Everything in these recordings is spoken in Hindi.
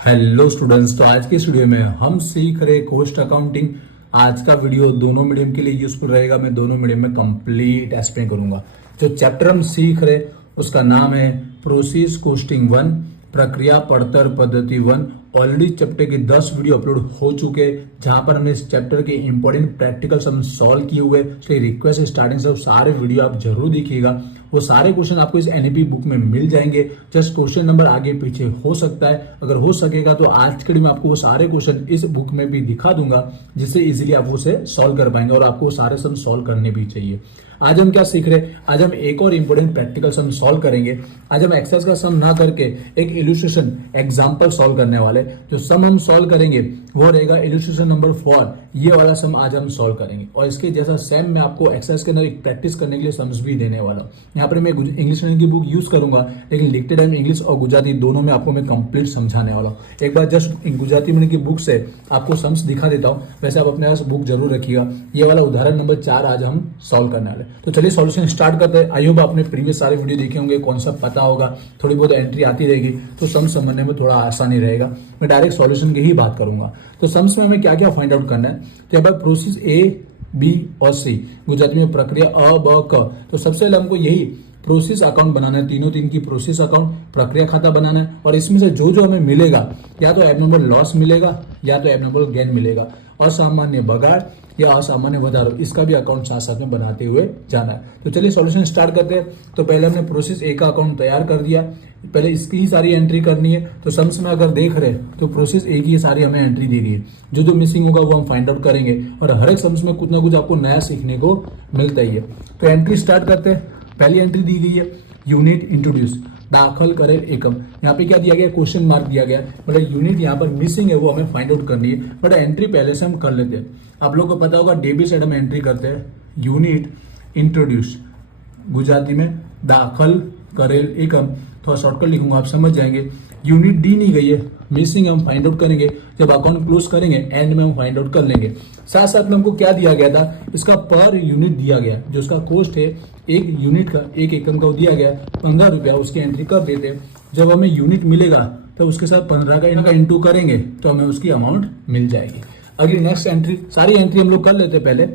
हेलो स्टूडेंट्स, तो आज के इस वीडियो में हम सीख रहे कॉस्ट अकाउंटिंग। आज का वीडियो दोनों मीडियम के लिए यूजफुल रहेगा। मैं दोनों मीडियम में कंप्लीट एक्सप्लेन करूंगा। जो चैप्टर हम सीख रहे उसका नाम है प्रोसेस कॉस्टिंग 1, प्रक्रिया पड़तर पद्धति 1। ऑलरेडी चैप्टर के 10 वीडियो अपलोड हो चुके हैं जहां पर हमने इस चैप्टर के इंपॉर्टेंट प्रैक्टिकल सम सॉल्व किए हुए। इसलिए रिक्वेस्ट है स्टार्टिंग से सारे वीडियो आप जरूर देखिएगा। वो सारे क्वेश्चन आपको इस एनईपी बुक में मिल जाएंगे। जस्ट क्वेश्चन नंबर आगे पीछे हो सकता है, अगर हो सकेगा तो आज के वीडियो में आपको वो सारे क्वेश्चन इस बुक में भी दिखा दूंगा जिससे इजीली आप उसे सॉल्व कर पाएंगे और आपको सारे सम सॉल्व करने भी चाहिए। आज हम क्या सीख रहे हैं? आज हम एक और इंपॉर्टेंट प्रैक्टिकल सम सॉल्व करेंगे। आज हम एक्सरसाइज का सम ना करके एक इलस्ट्रेशन एग्जांपल सॉल्व करने वाले। जो सम हम सॉल्व करेंगे वो रहेगा इलस्ट्रेशन नंबर 4। ये वाला सम आज हम सॉल्व करेंगे और इसके जैसा सेम मैं आपको एक्सरसाइज के अंदर एक प्रैक्टिस करने के लिए सम्स भी देने वाला हूँ। यहाँ पर मैं इंग्लिश की बुक यूज करूंगा, लेकिन लिखते टाइम इंग्लिश और गुजराती दोनों में आपको मैं कंप्लीट समझाने वाला हूँ। एक बार जस्ट गुजराती मीडियम की बुक से आपको सम्स दिखा देता हूँ। वैसे आप अपने पास बुक जरूर रखिएगा। ये वाला उदाहरण नंबर 4 आज हम सॉल्व करने वाले। तो चलिए सॉल्यूशन स्टार्ट करते हैं। आई होप आपने प्रीवियस सारे वीडियो देखे होंगे, कॉन्सेप्ट पता होगा, थोड़ी बहुत एंट्री आती रहेगी तो सम समझने में थोड़ा आसानी रहेगा। मैं डायरेक्ट सॉल्यूशन की ही बात करूंगा। तो सम्स में हमें क्या क्या फाइंड आउट करना है? तो यहाँ पर प्रोसेस ए, बी और सी, गुजराती में प्रक्रिया अ, ब, क। तो सबसे पहले हमको यही प्रोसेस अकाउंट बनाना है। तीनों तीन की प्रोसेस अकाउंट, प्रक्रिया खाता बनाना है और इसमें से जो जो हमें मिलेगा या तो एबनॉर्मल लॉस मिलेगा या तो एबनॉर्मल गेन मिलेगा, असामान्य बगाड़ या असामान्य વધારો, इसका भी अकाउंट साथ साथ में बनाते हुए जाना है। तो चलिए सॉल्यूशन स्टार्ट करते हैं। तो पहले हमने प्रोसेस ए का अकाउंट तैयार कर दिया। पहले इसकी ही सारी एंट्री करनी है। तो सम्स में अगर देख रहे हैं तो प्रोसेस ए की सारी हमें एंट्री दी गई है। जो जो मिसिंग होगा वो हम फाइंड आउट करेंगे और हर एक सम्स में कुछ ना कुछ आपको नया सीखने को मिलता ही है। तो एंट्री स्टार्ट करते हैं। पहली एंट्री दी गई है यूनिट इंट्रोड्यूस, दाखिल करे एकम। यहाँ पे क्या दिया गया? क्वेश्चन मार्क दिया गया। मतलब यूनिट यहाँ पर मिसिंग है, वो हमें फाइंड आउट करनी है। बट एंट्री पहले से हम कर लेते हैं। आप लोगों को पता होगा डेबिट साइड हम एंट्री करते हैं यूनिट इंट्रोड्यूस, गुजराती में दाखिल करेल एकम। थोड़ा शॉर्टकट लिखूंगा, आप समझ जाएंगे। यूनिट दी नहीं गई है, मिसिंग हम फाइंड आउट करेंगे। जब अकाउंट क्लोज करेंगे एंड में हम फाइंड आउट कर लेंगे। साथ साथ में हमको क्या दिया गया था? इसका पर यूनिट दिया गया, जो इसका कॉस्ट है एक यूनिट का, एक एकम का दिया गया 15 रुपया, उसकी एंट्री कर देते हैं। जब हमें यूनिट मिलेगा तो उसके साथ 15 का इनका इंटू करेंगे तो हमें उसकी अमाउंट मिल जाएगी। अगली नेक्स्ट एंट्री, सारी एंट्री हम लोग कर लेते हैं। पहले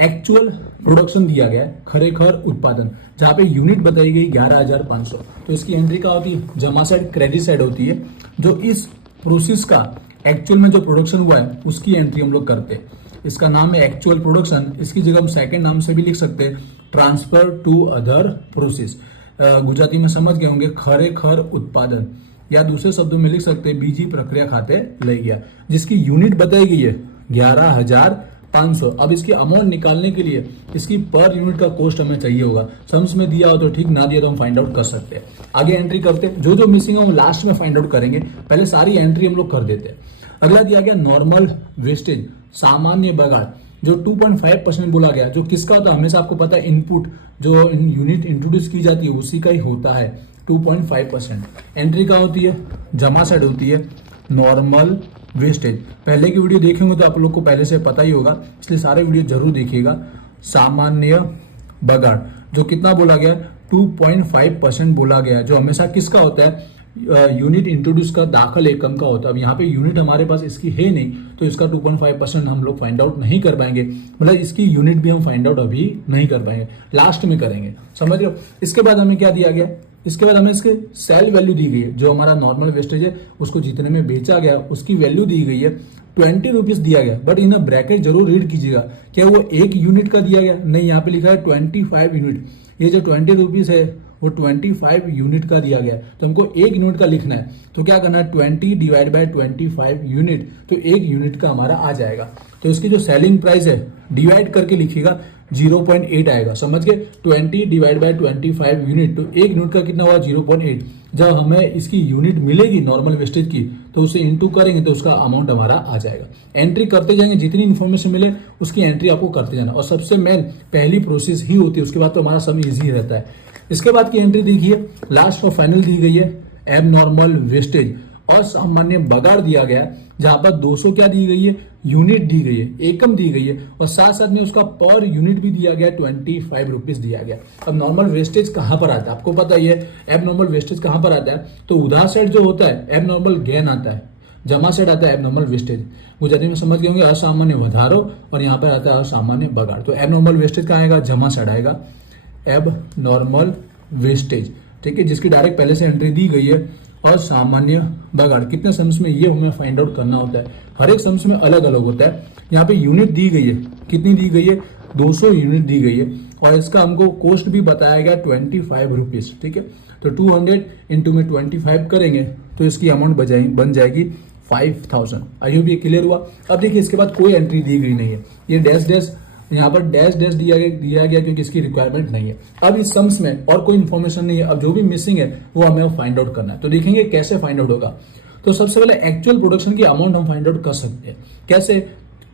एक्चुअल प्रोडक्शन दिया गया है, खरेखर उत्पादन, जहां पे यूनिट बताई गई 11,500। तो इसकी एंट्री क्या होती है? जमा साइड क्रेडिट साइड होती है। जो इस प्रोसेस का एक्चुअल में जो प्रोडक्शन हुआ है उसकी एंट्री हम लोग करते हैं। इसका नाम है एक्चुअल प्रोडक्शन। इसकी जगह हम सेकंड नाम से भी लिख सकते हैं, transfer to other process. Gujarati में समझ गए होंगे, खरेखर उत्पादन, या दूसरे शब्दों में लिख सकते हैं बीजी प्रक्रिया खाते ले गया, जिसकी यूनिट बताई गई है 11,500। अब इसकी अमाउंट निकालने के लिए इसकी पर यूनिट का कॉस्ट हमें चाहिए होगा। सम्स में दिया हो तो ठीक, ना दिया तो हम फाइंड आउट कर सकते हैं। आगे एंट्री करते हैं। जो जो मिसिंग है हम लास्ट में फाइंड आउट करेंगे, पहले सारी एंट्री हम लोग कर देते हैं। अगला दिया गया नॉर्मल वेस्टेज, सामान्य बगाड़, जो 2.5% बोला गया। जो किसका होता है? हमेशा आपको पता है इनपुट जो यूनिट इंट्रोड्यूस की जाती है उसी का ही होता है 2.5%। एंट्री का होती है? जमा साइड होती है नॉर्मल वेस्टेज। पहले की वीडियो देखेंगे तो आप लोग को पहले से पता ही होगा, इसलिए सारे वीडियो जरूर देखिएगा। सामान्य बगाड़, जो कितना बोला गया? 2.5% बोला गया, जो हमेशा किसका होता है? यूनिट इंट्रोड्यूस का, दाखिल एकम का होता है। अब यहाँ पे यूनिट हमारे पास इसकी है नहीं तो इसका 2.5% हम लोग फाइंड आउट नहीं कर पाएंगे। मतलब इसकी यूनिट भी हम फाइंड आउट अभी नहीं कर पाएंगे, लास्ट में करेंगे। समझ रहे हो? इसके बाद हमें क्या दिया गया? इसके बाद हमें इसके सेल वैल्यू दी गई है। जो हमारा नॉर्मल वेस्टेज है उसको जितने में बेचा गया उसकी वैल्यू दी गई है 20 रुपीज दिया गया। बट इन ब्रैकेट जरूर रीड कीजिएगा, क्या वो एक यूनिट का दिया गया? नहीं, यहाँ पे लिखा है 25 यूनिट। ये जो 20 रुपीज है वो 25 यूनिट का दिया गया। तो हमको एक यूनिट का लिखना है, तो क्या करना है? 20 डिवाइड बाय 25 यूनिट, तो एक यूनिट का हमारा आ जाएगा। तो इसकी जो सेलिंग प्राइस है डिवाइड करके लिखिएगा, 0.8 आएगा। समझ गए? 20 डिवाइड बाय 25 यूनिट, तो एक यूनिट का कितना हुआ? 0.8। जब हमें इसकी यूनिट मिलेगी नॉर्मल वेस्टेज की तो उसे इंटू करेंगे तो उसका अमाउंट हमारा आ जाएगा। एंट्री करते जाएंगे, जितनी इन्फॉर्मेशन मिले उसकी एंट्री आपको करते जाना। और सबसे मेन पहली प्रोसेस ही होती है, उसके बाद तो हमारा सब इजी रहता है। इसके बाद की एंट्री देखिए, लास्ट और फाइनल दी गई है एबनॉर्मल वेस्टेज, असामान्य बगाड़ दिया गया, जहां पर 200 क्या दी गई है? यूनिट दी गई है, एकम दी गई है, और साथ साथ में उसका पर यूनिट भी दिया गया 25 रुपीज दिया गया। अब नॉर्मल वेस्टेज कहां पर आता है? आपको पता ही है एबनॉर्मल वेस्टेज कहां पर आता है? तो उधार साइड जो होता है एबनॉर्मल गेन आता है। जमा सेट आता है एबनॉर्मल वेस्टेज, गुजराती में समझ गए होंगे असामान्य વધારો, और यहाँ पर आता है असामान्य बगाड़। तो एबनॉर्मल वेस्टेज कहाँ आएगा, जमा सेट आएगा एबनॉर्मल वेस्टेज, ठीक है, जिसकी डायरेक्ट पहले से एंट्री दी गई है। और सामान्य बगाड़ कितने सम्स में, ये हमें फाइंड आउट करना होता है, हर एक सम्स में अलग अलग होता है। यहाँ पे यूनिट दी गई है, कितनी दी गई है, 200 यूनिट दी गई है, और इसका हमको कॉस्ट भी बताया गया 25 रुपीज, ठीक है। तो 200 इंटू में 25 करेंगे तो इसकी अमाउंट बन जाएगी 5000। आई होप ये क्लियर हुआ। अब देखिए इसके बाद कोई एंट्री दी गई नहीं है, ये डैश डैश यहाँ पर डैश डैश दिया गया क्योंकि इसकी रिक्वायरमेंट नहीं है। अब इस सम्स में और कोई इन्फॉर्मेशन नहीं है, अब जो भी मिसिंग है वो हमें फाइंड आउट करना है। तो देखेंगे कैसे फाइंड आउट होगा। तो सबसे पहले एक्चुअल प्रोडक्शन की अमाउंट हम फाइंड आउट कर सकते हैं, कैसे,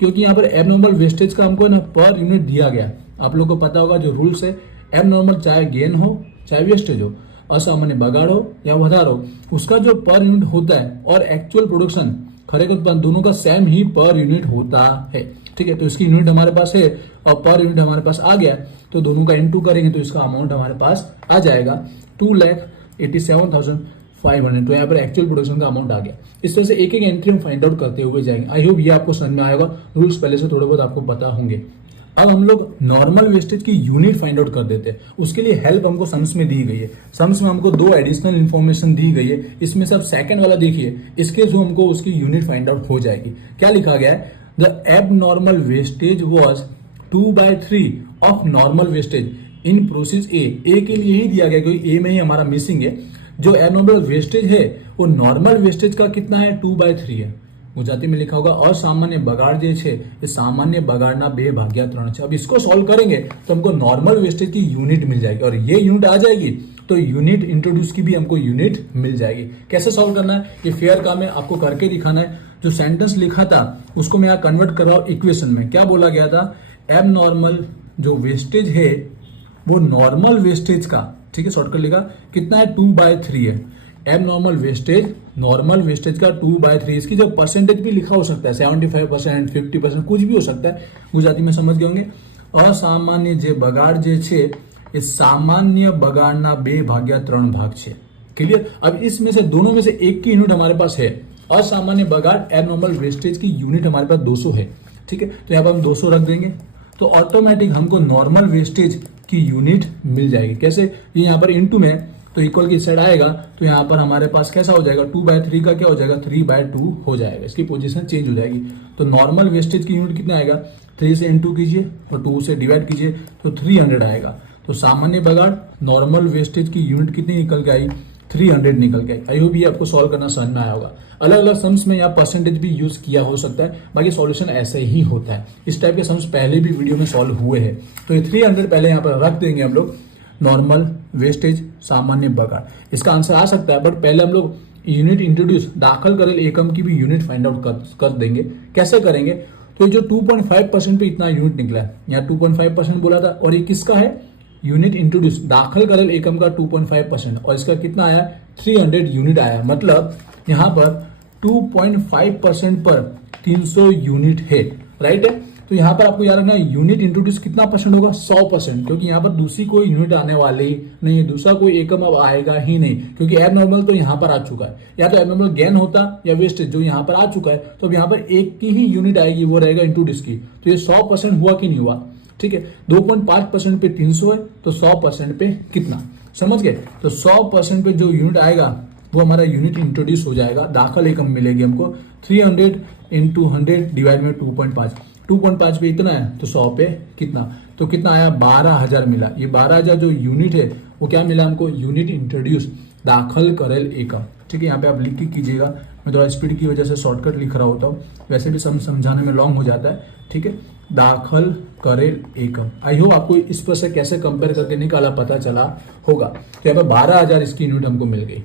क्योंकि यहाँ पर एबनॉर्मल वेस्टेज का हमको ना पर यूनिट दिया गया। आप लोगों को पता होगा जो रूल्स है, एबनॉर्मल चाहे गेन हो चाहे वेस्टेज हो, असामान्य बगाड़ हो या વધારો हो, उसका जो पर यूनिट होता है और एक्चुअल प्रोडक्शन खरे उत्पादन दोनों का सेम ही पर यूनिट होता है, ठीक है। तो इसकी यूनिट हमारे पास है और पर यूनिट हमारे पास आ गया, तो दोनों का इनटू करेंगे तो इसका अमाउंट हमारे पास आ जाएगा 2,87,500। तो यहाँ पर एक्चुअल प्रोडक्शन का अमाउंट आ गया। इस तरह से एक एक एंट्री हम फाइंड आउट करते हुए जाएंगे। आई होप ये आपको समझ में आएगा, रूल्स पहले से थोड़े बहुत आपको पता होंगे। अब हम लोग नॉर्मल वेस्टेज की यूनिट फाइंड आउट कर देते हैं। उसके लिए हेल्प हमको सम्स में दी गई है। सम्स में हमको 2 एडिशनल इन्फॉर्मेशन दी गई है। इसमें सब सेकंड वाला देखिए, इसके जो हमको उसकी यूनिट फाइंड आउट हो जाएगी। क्या लिखा गया है, the abnormal wastage was 2/3 of normal wastage in process ए के लिए ही दिया गया क्योंकि ए में ही हमारा मिसिंग है। जो एबनॉर्मल वेस्टेज है वो नॉर्मल वेस्टेज का कितना है, 2/3 है। गुजराती में लिखा होगा असामान्य बगाड़ जे छे ये सामान्य बगाड़ना 2/3 है। अब इसको सॉल्व करेंगे तो हमको नॉर्मल वेस्टेज की यूनिट मिल जाएगी, और ये यूनिट आ जाएगी तो यूनिट इंट्रोड्यूस की भी हमको यूनिट मिल जाएगी। कैसे सॉल्व करना है, ये फेयर काम है, आपको करके दिखाना है। जो सेंटेंस लिखा था उसको मैं यहाँ कन्वर्ट कर रहा हूं इक्वेशन में। क्या बोला गया था, एबनॉर्मल जो वेस्टेज है वो नॉर्मल वेस्टेज का, ठीक है, शॉर्टकट लिखा, कितना है, 2/3 है। एबनॉर्मल वेस्टेज नॉर्मल वेस्टेज का 2/3। इसकी जो परसेंटेज भी लिखा हो सकता है, 75%, 50%, कुछ भी हो सकता है। गुजराती में समझ गए होंगे। असामान्य जे बगाड़ जे छे ये सामान्य बगाड़ना 2/3 भाग छे। क्लियर। अब इसमें से दोनों में से एक की यूनिट हमारे पास है। असामान्य बगाड़ एबनॉर्मल वेस्टेज की यूनिट हमारे पास 200 है, ठीक है। तो यहाँ पर हम 200 रख देंगे तो ऑटोमेटिक हमको नॉर्मल वेस्टेज की यूनिट मिल जाएगी। कैसे, ये यहाँ पर इनटू में तो इक्वल की साइड आएगा तो यहाँ पर हमारे पास कैसा हो जाएगा, 2/3 का क्या हो जाएगा, 3/2 हो जाएगा। इसकी पोजीशन चेंज हो जाएगी। तो नॉर्मल वेस्टेज की यूनिट कितना आएगा, 3 से इनटू कीजिए और 2 से डिवाइड कीजिए तो 300 आएगा। तो सामान्य बगाड़ नॉर्मल वेस्टेज की यूनिट कितनी निकल के आई, 300 निकल के आई। आई होप ये आपको सॉल्व करना समझ में आया होगा। अलग अलग सम्स में यहाँ परसेंटेज भी यूज किया हो सकता है, बाकी सॉल्यूशन ऐसे ही होता है। इस टाइप के सम्स पहले भी वीडियो में सॉल्व हुए हैं। तो ये 300 पहले यहाँ पर रख देंगे हम लोग, नॉर्मल वेस्टेज सामान्य बगाड़। इसका आंसर आ सकता है, बट पहले हम लोग यूनिट इंट्रोड्यूस दाखिल करेल एकम की भी यूनिट फाइंड आउट कर देंगे। कैसे करेंगे, तो जो 2.5% पे इतना यूनिट निकला है, यहाँ 2.5% बोला था, और ये किसका है, यूनिट इंट्रोड्यूस दाखिल करेल एकम का 2.5%, और इसका कितना आया, 300 यूनिट आया। मतलब यहाँ पर 2.5% पर 300 यूनिट है, राइट है। तो यहाँ पर आपको याद रखना है यूनिट इंट्रोड्यूस कितना परसेंट होगा, 100%, क्योंकि यहाँ पर दूसरी कोई यूनिट आने वाली नहीं है, दूसरा कोई एकम अब आएगा ही नहीं, क्योंकि एबनॉर्मल तो यहाँ पर आ चुका है। या तो एबनॉर्मल गेन होता या वेस्टेज जो यहाँ पर आ चुका है, तो अब यहाँ पर एक की ही यूनिट आएगी, वो रहेगा इंट्रोड्यूस की। तो ये 100% हुआ कि नहीं हुआ, ठीक है। 2.5% पे 300 है तो 100% पे कितना, समझ गए। तो 100% पे जो यूनिट आएगा वो हमारा यूनिट इंट्रोड्यूस हो जाएगा, दाखिल एकम मिलेगी हमको। 300 इंटू 100 डिवाइड में 2.5 पे इतना है तो 100 पे कितना, तो कितना आया, 12,000 मिला। ये 12,000 जो यूनिट है वो क्या मिला हमको, यूनिट इंट्रोड्यूस दाखिल करेल एकम, ठीक है। यहाँ पे आप लिख के कीजिएगा, मैं थोड़ा स्पीड की वजह से शॉर्टकट लिख रहा होता हूँ, वैसे भी समझाने में लॉन्ग हो जाता है, ठीक है। दाखिल करेल एकम। आई होप आपको इस पर से कैसे कंपेयर करके निकाला पता चला होगा। तो यहाँ पर 12,000 इसकी यूनिट हमको मिल गई,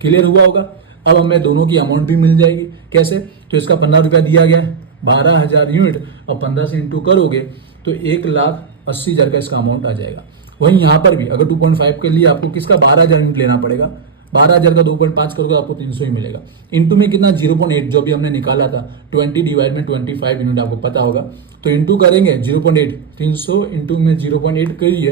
क्लियर हुआ होगा। अब हमें दोनों की अमाउंट भी मिल जाएगी। कैसे, तो इसका 15 रुपया दिया गया है, 12,000 यूनिट, और 15 से इंटू करोगे तो 1,80,000 का इसका अमाउंट आ जाएगा। वहीं यहाँ पर भी अगर 2.5 के लिए आपको किसका 12,000 यूनिट लेना पड़ेगा, 12,000 का 2.5 करोगे आपको 300 ही मिलेगा। इंटू में कितना, 0.8 जो भी हमने निकाला था, 20 डिवाइड में 25 यूनिट आपको पता होगा। तो इंटू करेंगे 0.8, 300 इंटू में 0.8 करिए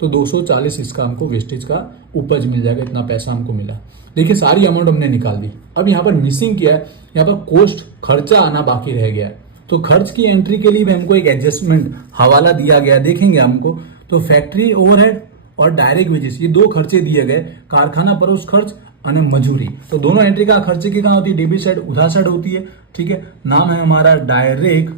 तो 240 इसका हमको वेस्टेज का उपज मिल जाएगा, इतना पैसा हमको मिला। देखिए सारी अमाउंट हमने निकाल दी। अब यहाँ पर मिसिंग क्या है, यहाँ पर कोस्ट खर्चा आना बाकी रह गया है। तो खर्च की एंट्री के लिए भी हमको एक एडजस्टमेंट हवाला दिया गया, देखेंगे हमको। तो फैक्ट्री ओवरहेड और डायरेक्ट वेजेस, ये दो खर्चे दिए गए, कारखाना परोक्ष खर्च और मजूरी। तो दोनों एंट्री का खर्चे की कहाँ होती है, डेबिट साइड उधार साइड होती है। ठीक है, नाम है हमारा डायरेक्ट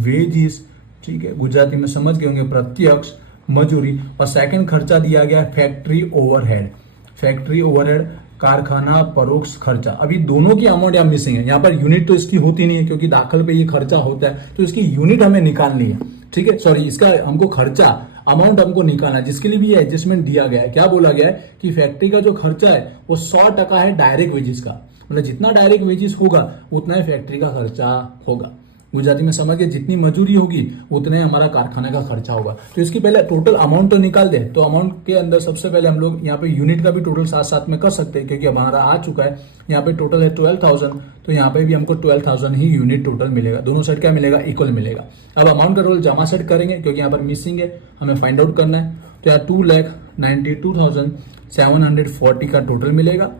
वेजेस। ठीक है, गुजराती में समझ गए होंगे, प्रत्यक्ष मजूरी। और सेकंड खर्चा दिया गया फैक्ट्री ओवरहेड। फैक्ट्री ओवरहेड कारखाना परोक्ष खर्चा। अभी दोनों की अमाउंट यहाँ मिसिंग है। यहाँ पर यूनिट तो इसकी होती नहीं है क्योंकि दाखिल पे ये खर्चा होता है, तो इसकी यूनिट हमें निकालनी है। ठीक है, सॉरी, इसका हमको खर्चा अमाउंट हमको निकालना है, जिसके लिए भी ये एडजस्टमेंट दिया गया है। क्या बोला गया है कि फैक्ट्री का जो खर्चा है वो 100% है डायरेक्ट वेजेस का, मतलब जितना डायरेक्ट वेजेस होगा उतना ही फैक्ट्री का खर्चा होगा। गुजराती में समझ गए, जितनी मजूरी होगी उतने ही हमारा कारखाना का खर्चा होगा। तो इसकी पहले टोटल अमाउंट तो निकाल दे। तो अमाउंट के अंदर सबसे पहले हम लोग यहाँ पे यूनिट का भी टोटल साथ साथ में कर सकते हैं, क्योंकि हमारा आ चुका है। यहाँ पे टोटल है 12,000, तो यहाँ पे भी हमको 12,000 ही यूनिट टोटल मिलेगा। दोनों साइड क्या मिलेगा, इक्वल मिलेगा। अब अमाउंट का रोल जमा सेट करेंगे क्योंकि यहाँ पर मिसिंग है, हमें फाइंड आउट करना है। तो यहाँ 2,92,740 का टोटल मिलेगा।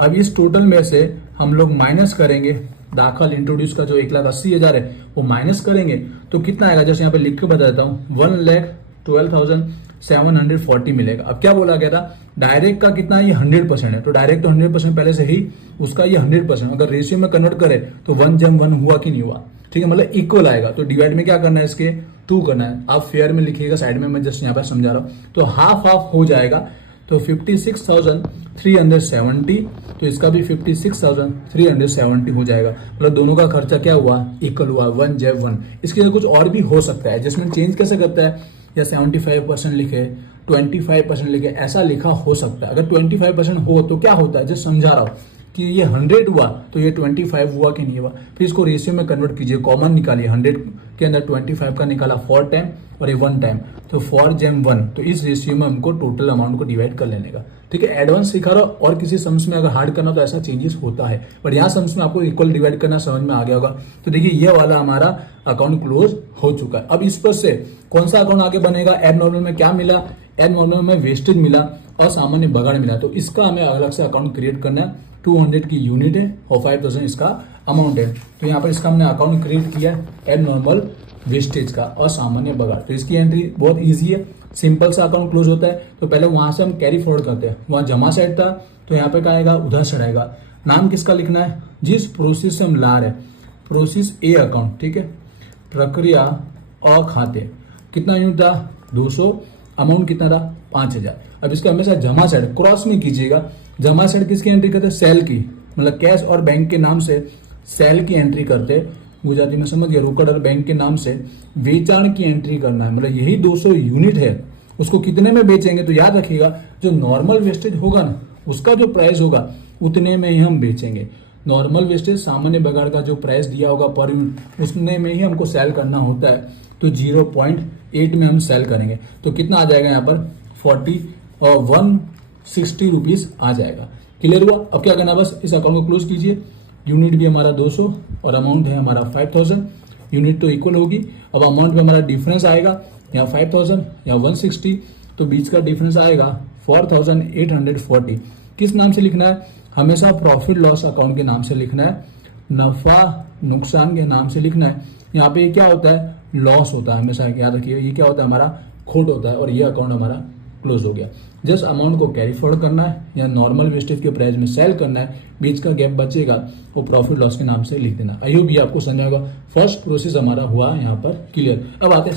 अब इस टोटल में से हम लोग माइनस करेंगे दाखिल इंट्रोड्यूस का जो 1,80,000 है वो माइनस करेंगे तो कितना आएगा, जैसे यहाँ पे लिख के बता देता हूँ, 1,12,740 मिलेगा। अब क्या बोला गया था, डायरेक्ट का कितना है, ये 100% है। तो डायरेक्ट तो 100% पहले से ही उसका ये 100%, अगर रेशियो में कन्वर्ट करे तो 1:1 हुआ कि नहीं हुआ। ठीक है, मतलब इक्वल आएगा। तो डिवाइड में क्या करना है, इसके 2 करना है। आप फेयर में लिखिएगा साइड में, मैं जस्ट यहाँ पर समझा रहा हूँ। तो हाफ हाफ हो जाएगा, तो 56,370, तो इसका भी 56,370 हो जाएगा। मतलब दोनों का खर्चा क्या हुआ, इक्वल हुआ, 1:1। इसके लिए कुछ और भी हो सकता है, एडजस्टमेंट चेंज कैसे करता है, या 75% लिखे, 25% लिखे, ऐसा लिखा हो सकता है। अगर 25% हो तो क्या होता है, जस्ट समझा रहा हूं कि ये 100 हुआ तो ये 25 हुआ कि नहीं हुआ। फिर इसको रेशियो में कन्वर्ट कीजिए, कॉमन निकालिए। 100 के अंदर 25 का निकाला 4 टाइम और ये 1 टाइम, तो 4:1। तो इस रेशियो में हमको टोटल अमाउंट को डिवाइड कर लेने का। ठीक है, एडवांस सिखा रहा हूं, और किसी सम्स में अगर हार्ड करना तो ऐसा चेंजेस होता है, पर यहाँ सम्स में आपको इक्वल डिवाइड करना समझ में आ गया होगा। तो देखिए ये वाला हमारा अकाउंट क्लोज हो चुका है। अब इस पर से कौन सा अकाउंट आगे बनेगा, एबनॉर्मल में क्या मिला, एबनॉर्मल में वेस्टेज मिला और सामान्य बगाड़ मिला। तो इसका हमें अलग से अकाउंट क्रिएट करना है। 200 की यूनिट है और 5,000 इसका अमाउंट है। तो यहाँ पर इसका हमने अकाउंट क्रिएट किया है, एबनॉर्मल, वेस्टेज का और सामान्य बगाड़। तो इसकी एंट्री बहुत इजी है, सिंपल सा अकाउंट क्लोज होता है। तो पहले वहां से हम कैरी फॉरवर्ड करते हैं, वहां जमा साइड था तो यहाँ पे क्या आएगा, उधार साइड आएगा। नाम किसका लिखना है, जिस प्रोसेस से हम ला रहे हैं, प्रोसेस ए अकाउंट। ठीक है, प्रक्रिया अ खाते, कितना यूनिट था, 200, अमाउंट कितना था, 5,000। अब इसका हमेशा जमा साइड क्रॉस में कीजिएगा। जमा साइड किसकी एंट्री करते हैं, सेल की, मतलब कैश और बैंक के नाम से सेल की एंट्री करते, गुजराती में समझ गया, रोकड़ और बैंक के नाम से वेचाण की एंट्री करना है। मतलब यही 200 यूनिट है, उसको कितने में बेचेंगे, तो याद रखिएगा जो नॉर्मल वेस्टेज होगा ना, उसका जो प्राइस होगा उतने में ही हम बेचेंगे। नॉर्मल वेस्टेज, सामान्य बगाड़ का जो प्राइस दिया होगा पर यूनिट, उसने में ही हमको सेल करना होता है। तो 0.8 में हम सेल करेंगे तो कितना आ जाएगा, यहाँ पर 160 रुपीज आ जाएगा। क्लियर हुआ। अब क्या करना, बस इस अकाउंट को क्लोज कीजिए। यूनिट भी हमारा 200 और अमाउंट है हमारा 5,000, यूनिट तो इक्वल होगी। अब अमाउंट में हमारा डिफरेंस आएगा, यहाँ 5,000 या 160, तो बीच का डिफरेंस आएगा 4,840। किस नाम से लिखना है, हमेशा प्रॉफिट लॉस अकाउंट के नाम से लिखना है, नफा नुकसान के नाम से लिखना है। यहाँ पे क्या होता है, लॉस होता है, हमेशा याद रखिए। ये क्या होता है, हमारा खोट होता है, और ये अकाउंट हमारा क्लोज हो गया। जस्ट अमाउंट को कैरी फॉरवर्ड करना है या नॉर्मल वेस्टेज के प्राइस में सेल करना है, बीच का गैप बचेगा वो प्रॉफिट लॉस के नाम से लिख देना। आई होप ये आपको समझ आएगा। फर्स्ट प्रोसेस हमारा हुआ यहाँ पर क्लियर। अब आते हैं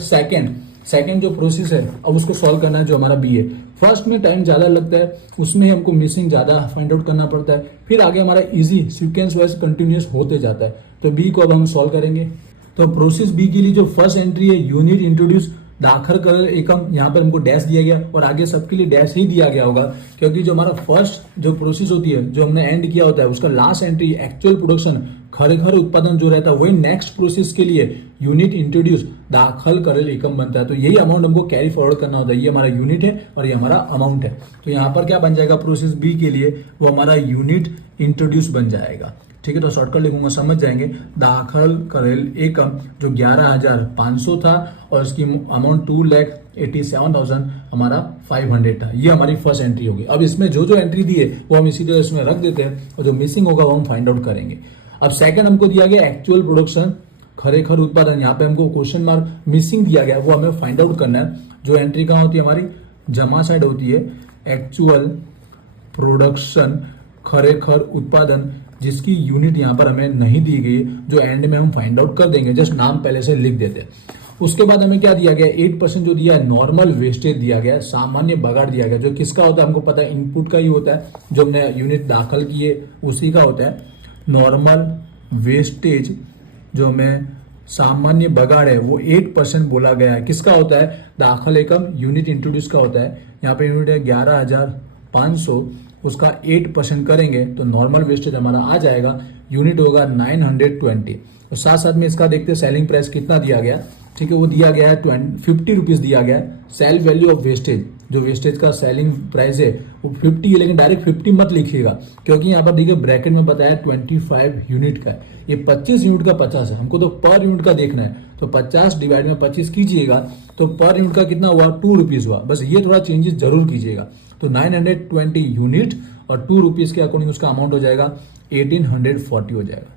सेकंड जो प्रोसेस है, अब उसको सॉल्व करना है, जो हमारा बी है। फर्स्ट में टाइम ज्यादा लगता है, उसमें हमको मिसिंग ज्यादा फाइंड आउट करना पड़ता है, फिर आगे हमारा इजी सीक्वेंस वाइज कंटिन्यूअस होते जाता है। तो बी को अब हम सॉल्व करेंगे। तो प्रोसेस बी के लिए जो फर्स्ट एंट्री है, यूनिट इंट्रोड्यूस दाखिल कर एकम, यहाँ पर हमको डैश दिया गया और आगे सबके लिए डैश ही दिया गया होगा, क्योंकि जो हमारा फर्स्ट जो प्रोसेस होती है, जो हमने एंड किया होता है, उसका लास्ट एंट्री एक्चुअल प्रोडक्शन, खरेखर उत्पादन जो रहता है, वही नेक्स्ट प्रोसेस के लिए यूनिट इंट्रोड्यूस दाखिल करेल एकम बनता है। तो यही अमाउंट हमको कैरी फॉरवर्ड करना होता है। ये हमारा यूनिट है और ये हमारा अमाउंट है। तो यहाँ पर क्या बन जाएगा प्रोसेस बी के लिए, वो हमारा यूनिट इंट्रोड्यूस बन जाएगा। ठीक है, तो शॉर्टकट लिखूंगा, समझ जाएंगे। दाखल करेल एकम जो 11,500 था और इसकी अमाउंट 2,87,000 हमारा 500 था। ये हमारी फर्स्ट एंट्री होगी। अब इसमें जो जो एंट्री दी है वो हम इसी तरह इसमें रख देते हैं और जो मिसिंग होगा वो हम फाइंड आउट करेंगे। अब सेकंड हमको दिया गया एक्चुअल प्रोडक्शन, खरेखर उत्पादन। यहाँ पे हमको क्वेश्चन मार्क मिसिंग दिया गया, वो हमें फाइंड आउट करना है। जो एंट्री कहाँ होती है हमारी, जमा साइड होती है, एक्चुअल प्रोडक्शन खरेखर उत्पादन, जिसकी यूनिट यहाँ पर हमें नहीं दी गई, जो एंड में हम फाइंड आउट कर देंगे। जस्ट नाम पहले से लिख देते हैं। उसके बाद हमें क्या दिया गया, 8% जो दिया है नॉर्मल वेस्टेज दिया गया, सामान्य बगाड़ दिया गया, जो किसका होता है हमको पता है, इनपुट का ही होता है, जो हमने यूनिट दाखिल की है उसी का होता है। नॉर्मल वेस्टेज जो हमें सामान्य बगाड़ है वो 8% बोला गया है, किसका होता है, दाखिल एकम यूनिट इंट्रोड्यूस का होता है। यहाँ पे यूनिट है 11,500, उसका 8% करेंगे तो नॉर्मल वेस्टेज हमारा आ जाएगा, यूनिट होगा 920। और साथ साथ में इसका देखते हैं सेलिंग प्राइस कितना दिया गया, ठीक है, वो दिया गया है 50 रुपीज दिया गया है। सेल वैल्यू ऑफ वेस्टेज, जो वेस्टेज का सेलिंग प्राइस है वो 50 है, लेकिन डायरेक्ट 50 मत लिखिएगा, क्योंकि यहाँ पर देखिए ब्रैकेट में बताया 25 यूनिट का है, ये 25 यूनिट का 50 है, हमको तो पर यूनिट का देखना है। तो 50 डिवाइड में 25 कीजिएगा तो पर यूनिट का कितना हुआ, 2 रुपीज हुआ। बस ये थोड़ा चेंजेस जरूर कीजिएगा। तो 920 यूनिट और 2 रुपीज के अकॉर्डिंग उसका अमाउंट हो जाएगा 1840 हो जाएगा।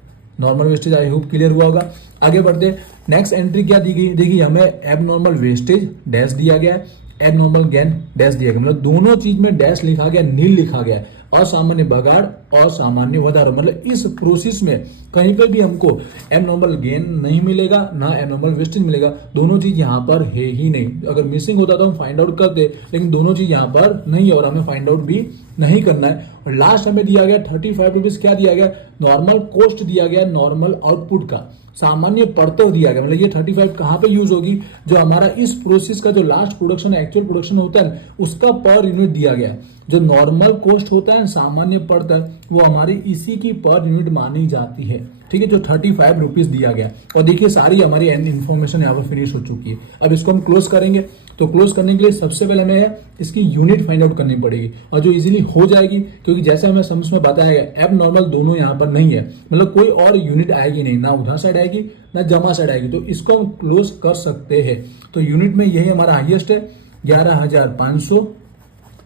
Normal wastage I hope clear हुआ होगा। आगे बढ़ते, नेक्स्ट एंट्री क्या दी गई, देखिए हमें एबनॉर्मल वेस्टेज डैश दिया गया है, एबनॉर्मल गेन डैश दिया गया, मतलब दोनों चीज में डैश लिखा गया, नील लिखा गया है। असामान्य बगाड़ और सामान्य वधार, मतलब इस प्रोसेस में कहीं पे भी हमको एबनॉर्मल गेन नहीं मिलेगा ना एबनॉर्मल वेस्टेज मिलेगा, दोनों चीज यहाँ पर है ही नहीं। अगर मिसिंग होता तो हम फाइंड आउट करते, लेकिन दोनों चीज यहाँ पर नहीं है और हमें फाइंड आउट भी नहीं करना है। और लास्ट हमें दिया गया 35 रुपीज, क्या दिया गया, नॉर्मल कॉस्ट दिया गया, नॉर्मल आउटपुट का सामान्य पड़तव दिया गया। मतलब ये 35 कहाँ पे यूज होगी, जो हमारा इस प्रोसेस का जो लास्ट प्रोडक्शन एक्चुअल प्रोडक्शन होता है उसका पर यूनिट दिया गया। जो नॉर्मल कॉस्ट होता है सामान्य पड़ता है वो हमारी इसी की पर यूनिट मानी जाती है, ठीक है, जो 35 रुपीज दिया गया। और देखिए सारी हमारी इन्फॉर्मेशन यहाँ पर फिनिश हो चुकी है। अब इसको हम क्लोज करेंगे, तो क्लोज करने के लिए सबसे पहले हमें इसकी यूनिट फाइंड आउट करनी पड़ेगी, और जो इजीली हो जाएगी, क्योंकि जैसे हमें सम्स में बताया गया एब नॉर्मल दोनों यहाँ पर नहीं है, मतलब कोई और यूनिट आएगी नहीं, ना उधर साइड आएगी ना जमा साइड आएगी, तो इसको हम क्लोज कर सकते हैं। तो यूनिट में यही हमारा हाईएस्ट है 11,500,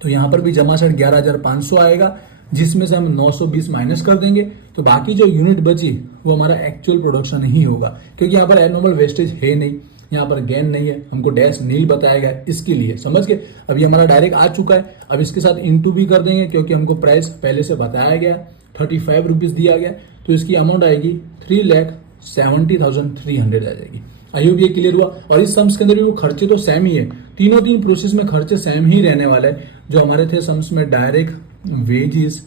तो यहाँ पर भी जमा साइड 11,500 आएगा, जिसमें से हम 920 माइनस कर देंगे, तो बाकी जो यूनिट बची वो हमारा एक्चुअल प्रोडक्शन ही होगा, क्योंकि यहाँ पर एबनॉर्मल वेस्टेज है नहीं, यहाँ पर गेन नहीं है, हमको डैश नील बताया गया, इसके लिए समझ गए। अभी हमारा डायरेक्ट आ चुका है, अब इसके साथ इंटू भी कर देंगे, क्योंकि हमको प्राइस पहले से बताया गया 35 रुपीज दिया गया, तो इसकी अमाउंट आएगी 3,70,300 आ जाएगी। आई होप ये क्लियर हुआ। और इस सम्स के अंदर भी वो खर्चे तो सेम ही है, तीन प्रोसेस में खर्चे सेम ही रहने वाले, जो हमारे थे सम्स में डायरेक्ट वेजेस,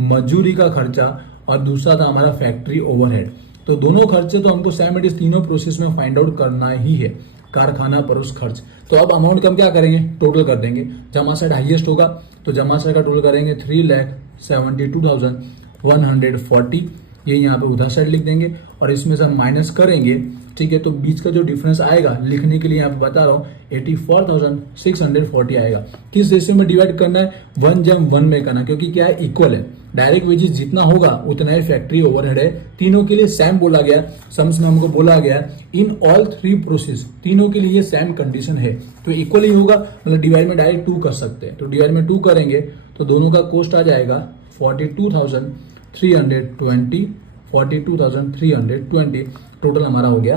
मजदूरी का खर्चा, और दूसरा था हमारा फैक्ट्री ओवरहेड। तो दोनों खर्चे तो हमको सेम इट इज तीनों प्रोसेस में फाइंड आउट करना ही है, कारखाना परोस खर्च। तो अब अमाउंट का हम क्या करेंगे, टोटल कर देंगे। जमा साइड हाईएस्ट होगा तो जमा साइड का टोटल करेंगे 3,72,140, ये यहाँ पे उधर साइड लिख देंगे, और इसमें से हम माइनस करेंगे, ठीक है, तो बीच का जो डिफरेंस आएगा लिखने के लिए यहाँ पे बता रहा हूँ 84,640 आएगा। किस रेशियो में डिवाइड करना है, 1:1 में करना, क्योंकि क्या है, इक्वल है। डायरेक्ट वेजेस जितना होगा उतना ही फैक्ट्री ओवरहेड है, तीनों के लिए सेम बोला गया। सम्स में हमको बोला गया इन ऑल 3 प्रोसेस, तीनों के लिए सेम कंडीशन है, तो इक्वल ही होगा, मतलब डिवाइड में डायरेक्ट 2 कर सकते हैं। तो डिवाइड में 2 करेंगे तो दोनों का कॉस्ट आ जाएगा 42,320, टोटल हमारा हो गया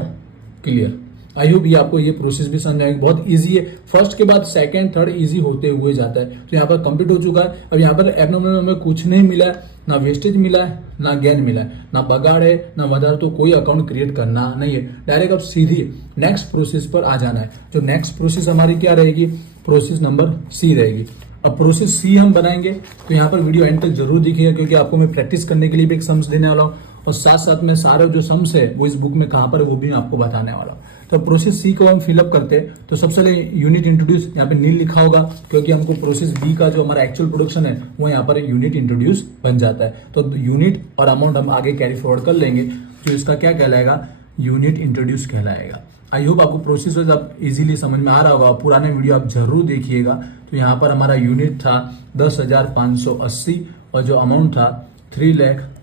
क्लियर। आई होप ये आपको ये प्रोसेस भी समझ आएगी, बहुत इजी है। फर्स्ट के बाद सेकंड थर्ड इजी होते हुए जाता है। तो यहाँ पर कंप्लीट हो चुका है। अब यहाँ पर एबनॉर्मल में कुछ नहीं मिला है, ना वेस्टेज मिला है, ना गेन मिला है, ना बगाड़ है, ना वधार, तो कोई अकाउंट क्रिएट करना नहीं है। डायरेक्ट अब सीधी नेक्स्ट प्रोसेस पर आ जाना है। जो नेक्स्ट प्रोसेस हमारी क्या रहेगी, प्रोसेस नंबर सी रहेगी। अब प्रोसेस सी हम बनाएंगे, तो यहाँ पर वीडियो एंड तक जरूर दिखिएगा, क्योंकि आपको मैं प्रैक्टिस करने के लिए भी एक सम्स देने वाला हूँ, और साथ साथ में सारे जो सम्स है वो इस बुक में कहाँ पर है वो भी मैं आपको बताने वाला हूँ। तो प्रोसेस सी को हम फिलअप करते हैं। तो सबसे पहले यूनिट इंट्रोड्यूस, यहाँ पे नील लिखा होगा, क्योंकि हमको प्रोसेस बी का जो हमारा एक्चुअल प्रोडक्शन है वो यहाँ पर यूनिट इंट्रोड्यूस बन जाता है। तो यूनिट और अमाउंट हम आगे कैरी फॉरवर्ड कर लेंगे, जो इसका क्या कहलाएगा, यूनिट इंट्रोड्यूस कहलाएगा। आई होप आपको प्रोसेस अब इजीली समझ में आ रहा होगा। पुराने वीडियो आप जरूर देखिएगा। तो यहाँ पर हमारा यूनिट था 10,580 और जो अमाउंट था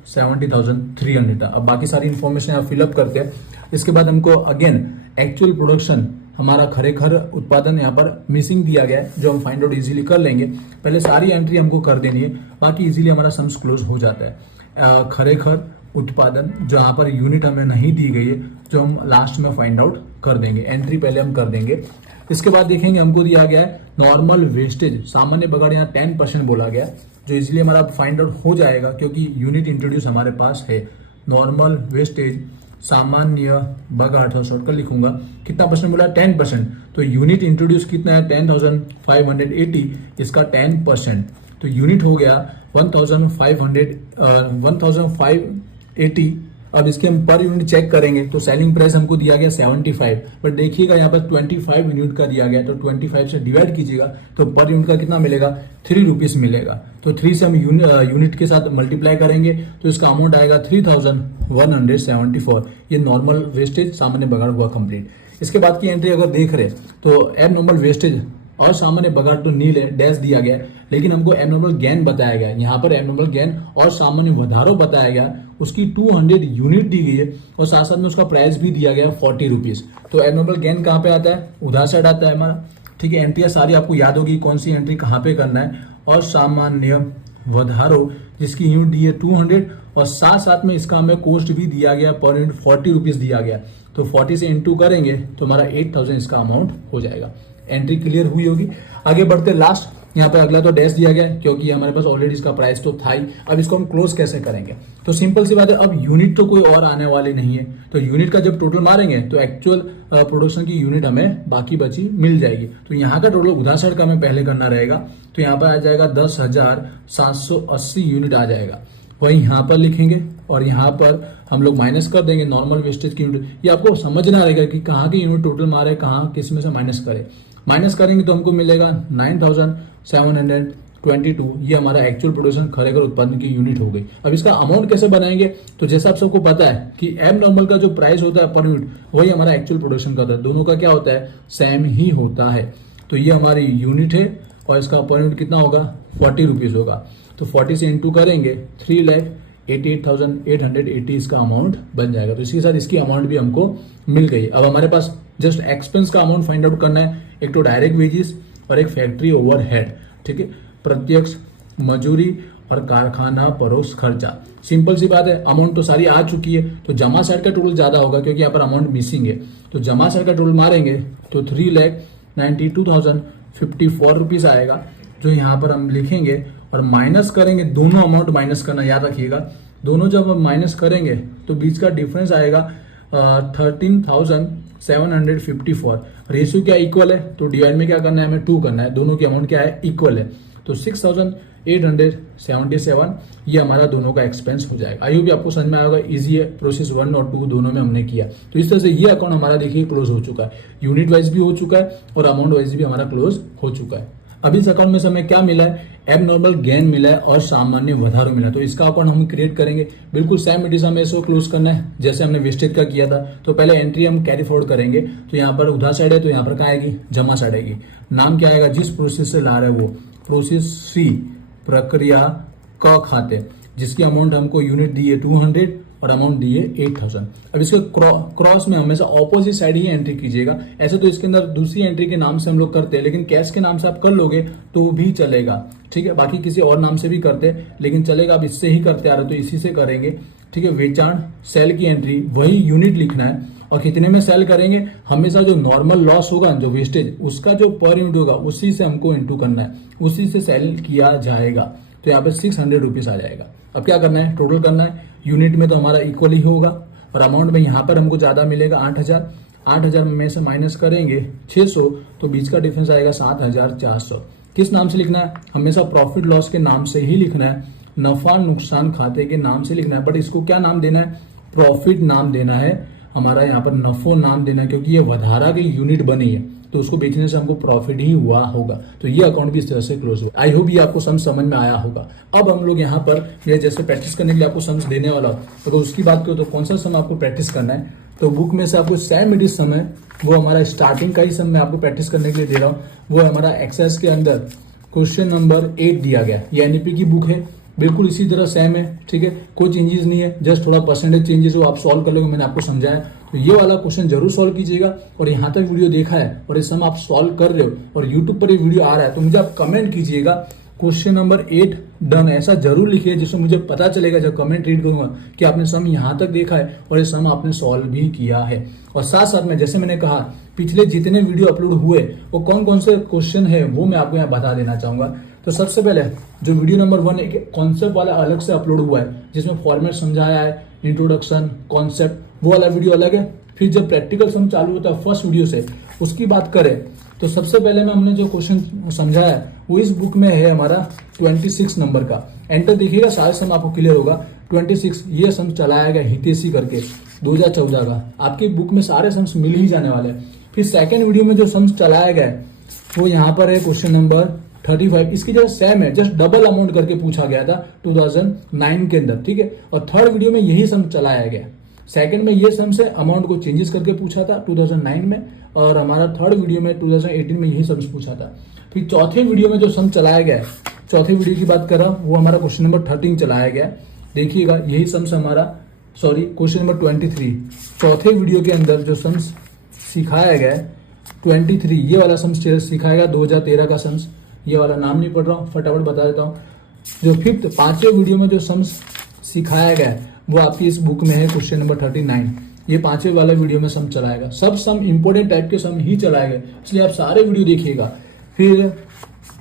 70,300 था। अब बाकी सारी इन्फॉर्मेशन यहाँ फिलअप करते हैं। इसके बाद हमको अगेन एक्चुअल प्रोडक्शन हमारा खरेखर उत्पादन यहाँ पर मिसिंग दिया गया है, जो हम फाइंड आउट इजीली कर लेंगे। पहले सारी एंट्री हमको कर देनी है, बाकी इजीली हमारा सम्स क्लोज हो जाता है। खरेखर उत्पादन जो यहाँ पर यूनिट हमें नहीं दी गई है, जो हम लास्ट में फाइंड आउट कर देंगे। एंट्री पहले हम कर देंगे। इसके बाद देखेंगे हमको दिया गया है नॉर्मल वेस्टेज, सामान्य बगाड़ यहाँ 10% बोला गया, जो इजीली हमारा फाइंड आउट हो जाएगा क्योंकि यूनिट इंट्रोड्यूस हमारे पास है। नॉर्मल वेस्टेज सामान्य बगाड़, शॉर्टकट लिखूंगा, कितना परसेंट बोला, 10%। तो यूनिट इंट्रोड्यूस कितना है, 10,580, इसका 10%, तो यूनिट हो गया 1,580। अब इसके हम पर यूनिट चेक करेंगे तो सेलिंग प्राइस हमको दिया गया 75, बट देखिएगा यहाँ पर 25 यूनिट का दिया गया, तो 25 से डिवाइड कीजिएगा तो पर यूनिट का कितना मिलेगा, 3 रुपीज मिलेगा। तो 3 से हम यूनिट के साथ मल्टीप्लाई करेंगे तो इसका अमाउंट आएगा 3,174। ये नॉर्मल वेस्टेज सामान्य बगाड़ हुआ कंप्लीट। इसके बाद की एंट्री अगर देख रहे तो एब नॉर्मल वेस्टेज और सामान्य बगाड़ तो नील है, डैश दिया गया है, लेकिन हमको एबनॉर्मल गेन बताया गया है। यहाँ पर एबनॉर्मल गेन और सामान्य वधारो बताया गया, उसकी 200 यूनिट दी गई है और साथ साथ में उसका प्राइस भी दिया गया 40 रुपीज। तो एबनॉर्मल गेन कहाँ पे आता है, उधर साइड आता है हमारा। ठीक है, एंट्रियां सारी आपको याद होगी कौन सी एंट्री कहाँ पे करना है। और सामान्य वधारो जिसकी यूनिट दी है 200 और साथ साथ में इसका हमें कॉस्ट भी दिया गया पर यूनिट 40 रुपीज दिया गया। तो 40 से इंटू करेंगे तो हमारा 8,000 इसका अमाउंट हो जाएगा। एंट्री क्लियर हुई होगी। आगे बढ़ते लास्ट, यहाँ पे अगला तो डैश दिया गया क्योंकि हमारे पास ऑलरेडी इसका प्राइस तो था ही। अब इसको हम क्लोज कैसे करेंगे, तो सिंपल सी बात है, अब यूनिट तो कोई और आने वाली नहीं है, तो यूनिट का जब टोटल मारेंगे तो एक्चुअल प्रोडक्शन की यूनिट हमें बाकी बची मिल जाएगी। तो यहाँ का टोटल उधार साइड का हमें पहले करना रहेगा, तो यहाँ पर आ जाएगा 10,780 यूनिट आ जाएगा। वही यहाँ पर लिखेंगे और यहाँ पर हम लोग माइनस कर देंगे नॉर्मल वेस्टेज की यूनिट। ये आपको समझना रहेगा कि कहाँ की यूनिट टोटल मारे, कहाँ किस में से माइनस करे। माइनस करेंगे तो हमको मिलेगा 9,722। ये हमारा एक्चुअल प्रोडक्शन खरेखर उत्पादन की यूनिट हो गई। अब इसका अमाउंट कैसे बनाएंगे, तो जैसा आप सबको पता है कि एब नॉर्मल का जो प्राइस होता है पर यूनिट, वही हमारा एक्चुअल प्रोडक्शन का होता है। दोनों का क्या होता है, सेम ही होता है। तो ये हमारी यूनिट है और इसका पर यूनिट कितना होगा, 40 रुपीज होगा। तो 40 से इंटू करेंगे 3,88,880 इसका अमाउंट बन जाएगा। तो इसके साथ इसकी अमाउंट भी हमको मिल गई। अब हमारे पास जस्ट एक्सपेंस का अमाउंट फाइंड आउट करना है, एक तो डायरेक्ट वेजेस और एक फैक्ट्री ओवरहेड। ठीक है, प्रत्यक्ष मजूरी और कारखाना परोक्ष खर्चा। सिंपल सी बात है, अमाउंट तो सारी आ चुकी है, तो जमा साइड का टोटल ज्यादा होगा क्योंकि यहाँ पर अमाउंट मिसिंग है। तो जमा साइड का टोटल मारेंगे तो 3,92,054 रुपीज आएगा, जो यहाँ पर हम लिखेंगे और माइनस करेंगे। दोनों अमाउंट माइनस करना याद रखिएगा, दोनों जब हम माइनस करेंगे तो बीच का डिफरेंस आएगा 13,754। रेशियो क्या इक्वल है, तो डिवाइड में क्या करना है, हमें 2 करना है। दोनों की अमाउंट क्या है, इक्वल है। तो 6,877 ये हमारा दोनों का एक्सपेंस हो जाएगा। आई होप आपको समझ में आएगा, इजी है। प्रोसेस 1 और 2 दोनों में हमने किया। तो इस तरह से ये अकाउंट हमारा देखिए क्लोज हो चुका है, यूनिट वाइज भी हो चुका है और अमाउंट वाइज भी हमारा क्लोज हो चुका है। अब इस अकाउंट में से हमें क्या मिला है, एब नॉर्मल गेन मिला है और सामान्य वधारो मिला। तो इसका अकाउंट हम क्रिएट करेंगे, बिल्कुल सेम इट इज हमें इसको क्लोज करना है जैसे हमने वेस्टेज का किया था। तो पहले एंट्री हम कैरी फॉरवर्ड करेंगे, तो यहाँ पर उधार साइड है तो यहाँ पर क्या आएगी, जमा साइड आएगी। नाम क्या आएगा, जिस प्रोसेस से ला रहे हैं वो प्रोसेस सी, प्रक्रिया क खाते, जिसकी अमाउंट हमको यूनिट दी है 200 और अमाउंट दी है 8,000। अब इसके क्रॉस में हमेशा ऑपोजिट साइड ही एंट्री कीजिएगा। ऐसे तो इसके अंदर दूसरी एंट्री के नाम से हम लोग करते हैं, लेकिन कैश के नाम से आप कर लोगे तो भी चलेगा। ठीक है, बाकी किसी और नाम से भी करते हैं लेकिन चलेगा। अब इससे ही करते आ रहे तो इसी से करेंगे। ठीक है, वेचाण सेल की एंट्री, वही यूनिट लिखना है और कितने में सेल करेंगे, हमेशा जो नॉर्मल लॉस होगा, जो वेस्टेज, उसका जो पर यूनिट होगा उसी से हमको इंटू करना है, उसी से सेल किया जाएगा। तो यहाँ पे 600 रुपीज आ जाएगा। अब क्या करना है, टोटल करना है। यूनिट में तो हमारा इक्वल ही होगा और अमाउंट में यहाँ पर हमको ज्यादा मिलेगा 8,000। 8,000 में से माइनस करेंगे 600, तो बीच का डिफरेंस आएगा 7,400। किस नाम से लिखना है, हमेशा प्रॉफिट लॉस के नाम से ही लिखना है, नफा नुकसान खाते के नाम से लिखना है। बट इसको क्या नाम देना है, प्रॉफिट नाम देना है। हमारा यहाँ पर नफो नाम देना है क्योंकि ये वधारा की यूनिट बनी है, तो उसको बेचने से हमको प्रॉफिट ही हुआ होगा। तो ये अकाउंट भी इस तरह से क्लोज हुआ। आई होप ये आपको समझ में आया होगा। अब हम लोग यहाँ पर ये जैसे प्रैक्टिस करने के लिए आपको समझ देने वाला हो, तो अगर उसकी बात करो तो कौन सा सम आपको प्रैक्टिस करना है, तो बुक में से आपको सेम इट सम है, वो हमारा स्टार्टिंग का ही सम मैं आपको प्रैक्टिस करने के लिए दे रहा हूँ। वो हमारा एक्सरसाइज के अंदर क्वेश्चन नंबर 8 दिया गया। ये एनईपी की बुक है, बिल्कुल इसी तरह सेम है, ठीक है, कोई चेंजेस नहीं है, जस्ट थोड़ा परसेंटेज चेंजेस हो, आप सॉल्व कर लोगे, मैंने आपको समझाया। तो ये वाला क्वेश्चन जरूर सॉल्व कीजिएगा, और यहाँ तक वीडियो देखा है और इस समय आप सॉल्व कर रहे हो और यूट्यूब पर ये वीडियो आ रहा है, तो मुझे आप कमेंट कीजिएगा क्वेश्चन नंबर 8 डन, ऐसा जरूर लिखिए जिससे मुझे पता चलेगा जब कमेंट रीड करूंगा कि आपने सम यहाँ तक देखा है और ये सम आपने सॉल्व भी किया है। और साथ साथ में जैसे मैंने कहा पिछले जितने वीडियो अपलोड हुए वो कौन कौन से क्वेश्चन है वो मैं आपको यहाँ बता देना चाहूंगा। तो सबसे पहले जो वीडियो नंबर 1 एक कॉन्सेप्ट वाला अलग से अपलोड हुआ है जिसमें फॉर्मेट समझाया है, इंट्रोडक्शन, कॉन्सेप्ट, वो वाला वीडियो अलग है। फिर जब प्रैक्टिकल सम चालू होता है फर्स्ट वीडियो से, उसकी बात करें तो सबसे पहले में हमने जो क्वेश्चन समझाया है वो इस बुक में है हमारा 26 नंबर का। एंटर देखिएगा, सारे सम आपको क्लियर होगा। 26 ये सम चलाया गया हितेशी करके 2014 का, आपकी बुक में सारे सम्स मिल ही जाने वाले हैं। फिर सेकेंड वीडियो में जो सम्स चलाया गया है वो यहाँ पर है क्वेश्चन नंबर 35, इसकी जगह सेम है, जस्ट डबल अमाउंट करके पूछा गया था 2009 के अंदर, ठीक है। और थर्ड वीडियो में यही सम चलाया गया। सेकंड में ये सम से अमाउंट को चेंजेस करके पूछा था 2009 में, और हमारा थर्ड वीडियो में 2018 में यही सम्स पूछा था। फिर चौथे वीडियो में जो सम चलाया गया है, चौथे वीडियो की बात कर रहा हूं, वो हमारा क्वेश्चन नंबर 13 चलाया गया। देखिएगा यही सम्स हमारा, सॉरी क्वेश्चन नंबर 23 चौथे वीडियो के अंदर जो सम्स सिखाया गया है 23, ये वाला सम्स सिखाया गया 2013 का सम्स, ये वाला नाम नहीं पढ़ रहा हूँ, फटाफट बता देता हूँ। जो फिफ्थ पांचवें वीडियो में जो सम्स सिखाया गया है वो आपकी इस बुक में है क्वेश्चन नंबर 39, ये पांचवें वाला वीडियो में सम चलाएगा। सब सम इंपोर्टेंट टाइप के सम ही चलाएगा, इसलिए आप सारे वीडियो देखिएगा। फिर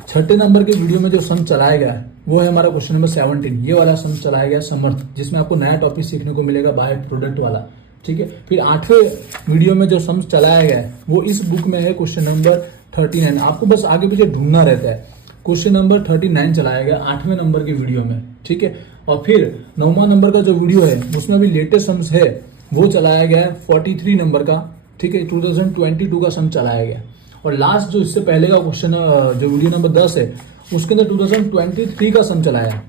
छठे नंबर के वीडियो में जो सम चलाया गया है वो है हमारा क्वेश्चन नंबर 17, ये वाला सम चलाया गया समर्थ, जिसमें आपको नया टॉपिक सीखने को मिलेगा बाय प्रोडक्ट वाला, ठीक है। फिर आठवें वीडियो में जो सम चलाया गया है वो इस बुक में है क्वेश्चन नंबर 39, आपको बस आगे पीछे ढूंढना रहता है। क्वेश्चन नंबर 39 चलाया गया 8वें नंबर के वीडियो में, ठीक है। और फिर 9वां नंबर का जो वीडियो है उसमें भी लेटेस्ट सम्स है, वो चलाया गया है 43 नंबर का, ठीक है, 2022 का सम चलाया गया। और लास्ट जो इससे पहले का क्वेश्चन जो वीडियो नंबर 10 है उसके अंदर 2023 का सम चलाया,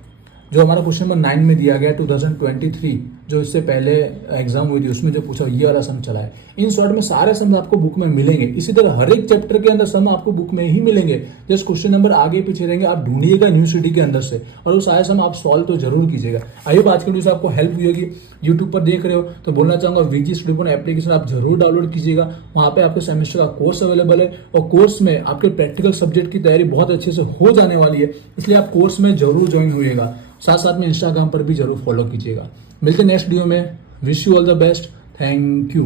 जो हमारा क्वेश्चन नंबर 9 में दिया गया 2023, जो इससे पहले एग्जाम हुई थी उसमें जो पूछा ये वाला सम चला है। इन शॉर्ट में सारे सम आपको बुक में मिलेंगे। इसी तरह हर एक चैप्टर के अंदर सम आपको बुक में ही मिलेंगे, जस्ट क्वेश्चन नंबर आगे पीछे रहेंगे, आप ढूंढिएगा यूनिवर्सिटी के अंदर से और वो सारे सम आप सॉल्व तो जरूर कीजिएगा। आई होप आज के वीडियो से आपको हेल्प हुई होगी। यूट्यूब पर देख रहे हो तो बोलना चाहूंगा वीजी स्टडी पॉइंट एप्लीकेशन आप जरूर डाउनलोड कीजिएगा, वहां पे आपके सेमेस्टर का कोर्स अवेलेबल है और कोर्स में आपके प्रैक्टिकल सब्जेक्ट की तैयारी बहुत अच्छे से हो जाने वाली है, इसलिए आप कोर्स में जरूर ज्वाइन होइएगा। साथ साथ में इंस्टाग्राम पर भी जरूर फॉलो कीजिएगा। मिलते हैं नेक्स्ट वीडियो में। Wish you all the best, thank you.